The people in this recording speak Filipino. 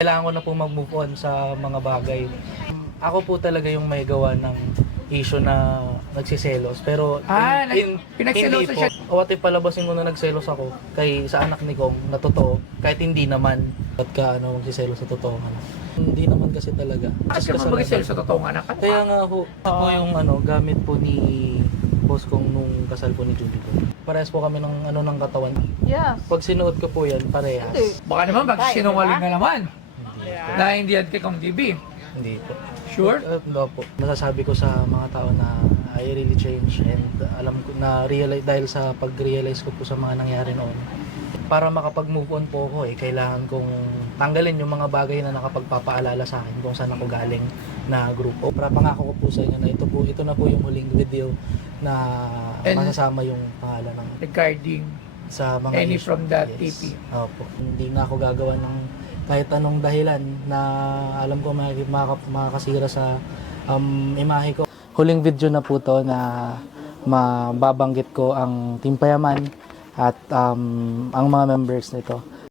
Kailangan ko na po mag-move on sa mga bagay. Ako po talaga yung may gawa ng issue na nagsiselos. Pero pinagselosa hindi po. What if palabasin ko na nagselos ako kay sa anak ni Kong na totoo, kahit hindi naman. Ba't ka magsiselos sa totoo anak? Hindi naman kasi talaga. Kasi naman mag-sell sa totoong anak. Kaya nga ho, ito po yung gamit po ni boss kong nung kasal po ni Julie ko. Parehas po kami ng ng katawan. Yes. Pag sinuot ko po yan, parehas. Baka naman magsinungaling na naman. Na hindi yan kay Kong TV. Hindi po. Sure? No po. Masasabi ko sa mga tao na I really change and alam ko na realize dahil sa pag-realize ko po sa mga nangyari noon. Para makapag-move on po ako kailangan kong tanggalin yung mga bagay na nakapagpapaalala sa akin kung saan ako galing na grupo. Para pangako ko po sa inyo na ito na po yung huling video na masasama yung pangalan ng Regarding sa mga any issue. from that Yes. TP. Opo. Hindi nga ako gagawa ng kahit anong dahilan na alam ko makakasira sa imahe ko. Huling video na po to na mababanggit ko ang Team Payaman at ang mga members nito.